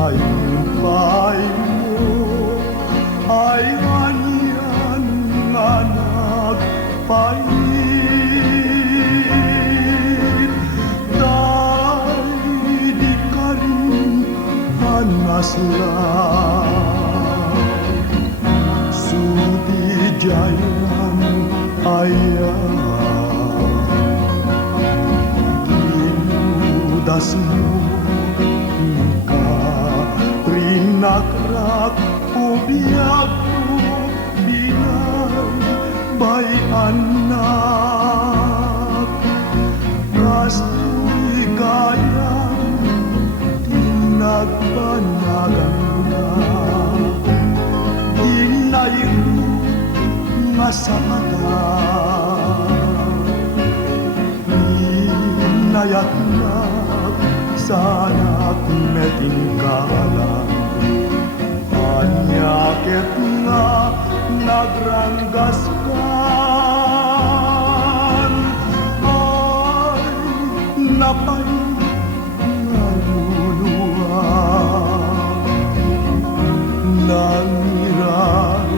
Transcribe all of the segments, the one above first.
Tagumpay mo ay anyan nga nagpalit. Dahil di ka rin hanaslan, sudi jayan ayan. Tinudas mo Trinakrak ubiyak mo binay anak. Kasto'y kayang tinagpanagan na. Dinayo nga sa mata, inayak-nak sana meting kalang. Anyakit nga nagranggas kan ay napay naluluwa. Nangiray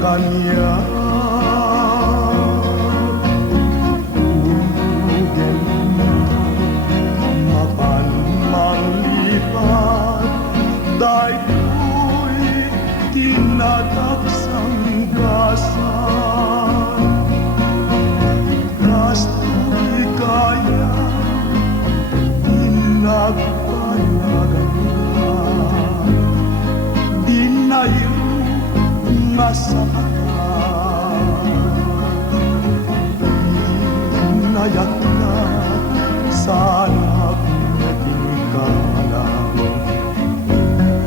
kanya ulugen mapanmanglipat dahil tinataksang gasan. Kasto'y kaya tinagpanagan na. Dinayo nga sa mata, inayak na sana naging kalang.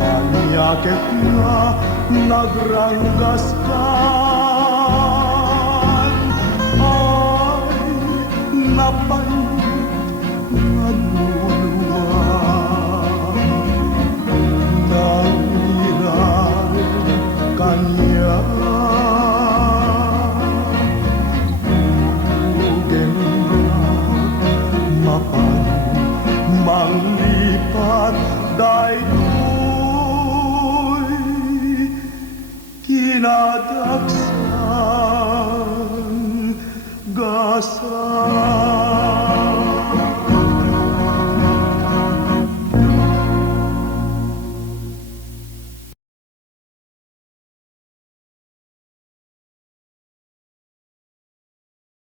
Anyakit nga nagranggas kan ay napay naluluwa. Nangiray kanya ulugen mapan manglipat daytoy kinadaksang gasan.